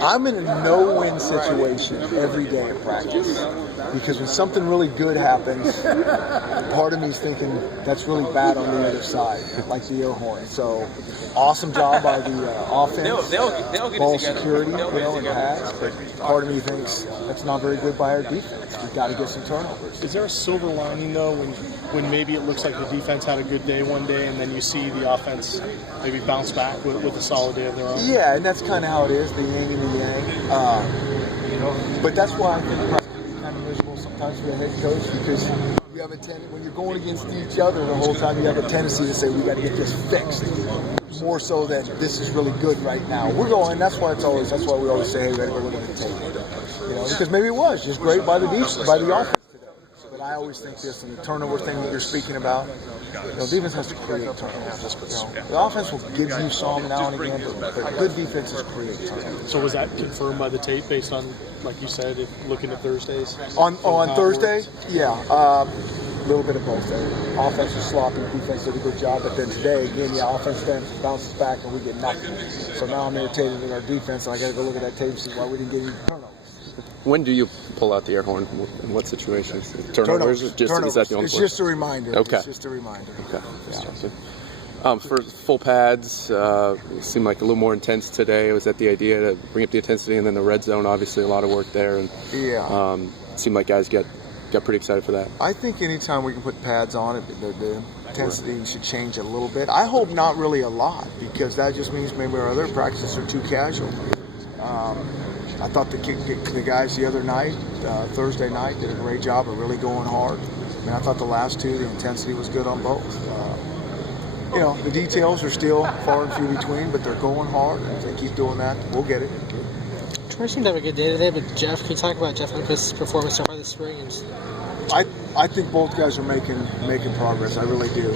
I'm in a no-win situation every day at practice because when something really good happens, part of me is thinking that's really bad on the other side, like the air horn. So, awesome job by the offense, ball security, and pass. But part of me thinks that's not very good by our defense. We've got to get some turnovers. Is there a silver lining though when maybe it looks like the defense had a good day one day and then you see the offense maybe bounce back with a solid day of their own? Yeah, and that's kind of how it is, the yin and the yang. But that's why I think it's kind of miserable sometimes for the head coach because you have when you're going against each other the whole time, you have a tendency to say we got to get this fixed. More so that this is really good right now. We're going. That's why we always say, hey, we got to go look at the tape. Because maybe it was just great by the offense today. But I always think this, and the turnover thing that you're speaking about, defense has to create turnovers. The offense will give you some now and again, but good defenses create turnovers. So was that confirmed by the tape based on, like you said, looking at Thursdays? On Thursday? Yeah. A little bit of both. Offense was sloppy, defense did a good job, but then today, again, offense bounces back and we get nothing. So now I'm irritated with our defense, and I got to go look at that tape and see why we didn't get any turnovers. When do you pull out the air horn? In what situations? Turnovers? Is that the only It's just a reminder. Okay. It's just a reminder. Okay. Yeah. For full pads, it seemed like a little more intense today. Was that the idea to bring up the intensity, and then the red zone? Obviously, a lot of work there, and it seemed like guys got pretty excited for that. I think anytime we can put pads on it, the intensity should change a little bit. I hope not really a lot, because that just means maybe our other practices are too casual. I thought the guys the other night, Thursday night, did a great job of really going hard. I thought the last two, the intensity was good on both. The details are still far and few between, but they're going hard, and if they keep doing that, we'll get it. Troy seemed to have a good day today, but Jeff, can you talk about Jeff Lundqvist's performance so far this spring? I think both guys are making progress. I really do.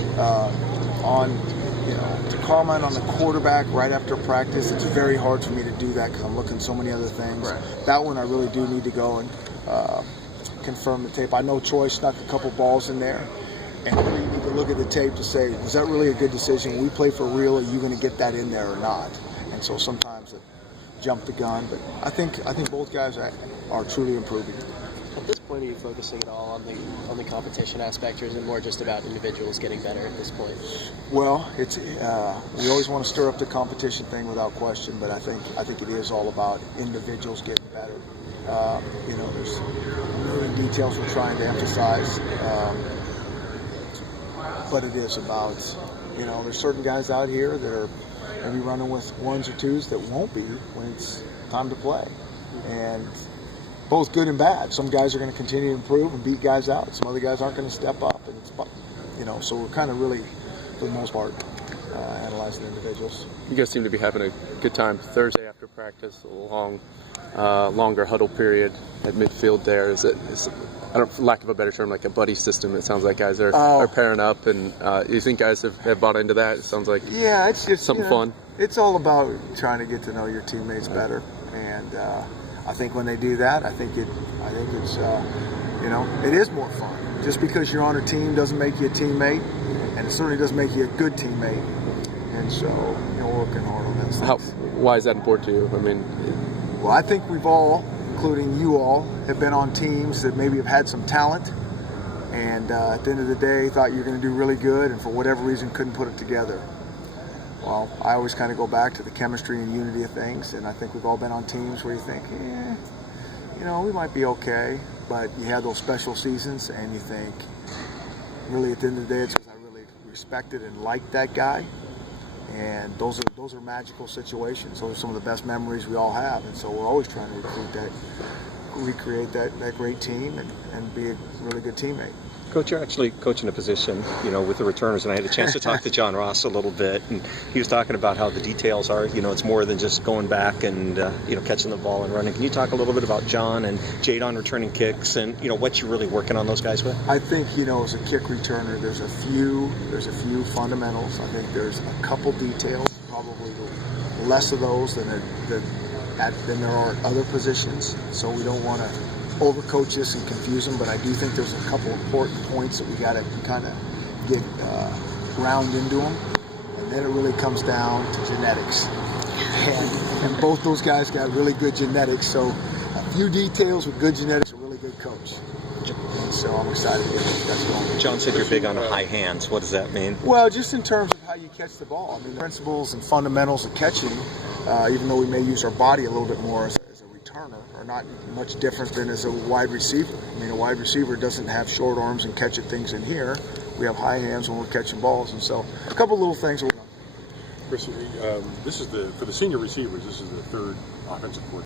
To comment on the quarterback right after practice, it's very hard for me to do that because I'm looking at so many other things. Right. That one I really do need to go and confirm the tape. I know Troy snuck a couple balls in there, and really need to look at the tape to say, was that really a good decision? We play for real. Are you going to get that in there or not? And so sometimes it jumped the gun, but I think both guys are truly improving. At this point, are you focusing at all on the competition aspect, or is it more just about individuals getting better at this point? Well, it's we always want to stir up the competition thing without question, but I think it is all about individuals getting better. There's a million details we're trying to emphasize, but it is about there's certain guys out here that are maybe running with ones or twos that won't be when it's time to play, and both good and bad. Some guys are going to continue to improve and beat guys out. Some other guys aren't going to step up, and so we're kind of really, for the most part, analyzing individuals. You guys seem to be having a good time Thursday after practice. A longer huddle period at midfield. There is for lack of a better term, like a buddy system. It sounds like guys are pairing up, and you think guys have bought into that? It sounds like it's just something fun. It's all about trying to get to know your teammates better, and I think when they do that, I think it's it is more fun. Just because you're on a team doesn't make you a teammate, and it certainly doesn't make you a good teammate. And so we're working hard on those things. Why is that important to you? Well, I think we've all, including you all, have been on teams that maybe have had some talent, and at the end of the day, thought you were going to do really good, and for whatever reason couldn't put it together. Well, I always kind of go back to the chemistry and unity of things, and I think we've all been on teams where you think, we might be okay, but you have those special seasons, and you think, really, at the end of the day, it's because I really respected and liked that guy, and those are magical situations. Those are some of the best memories we all have, and so we're always trying to recreate that great team and be a really good teammate. Coach, you're actually coaching a position, with the returners, and I had a chance to talk to John Ross a little bit, and he was talking about how the details are, it's more than just going back and, catching the ball and running. Can you talk a little bit about John and Jadon returning kicks and, what you're really working on those guys with? I think, as a kick returner, there's a few fundamentals. I think there's a couple details, probably less of those than there are at other positions, so we don't want to overcoach this and confuse them, but I do think there's a couple important points that we got to kind of get ground into them, and then it really comes down to genetics. And And both those guys got really good genetics. So a few details with good genetics, a really good coach. And so I'm excited to get those guys going. John said you're big on high hands. What does that mean? Well, just in terms of how you catch the ball. I mean, the principles and fundamentals of catching, even though we may use our body a little bit more as a returner, are not much different than as a wide receiver. I mean, a wide receiver doesn't have short arms and catching things in here. We have high hands when we're catching balls. And so a couple little things. Chris, this is for the senior receivers, this is the third offensive coordinator.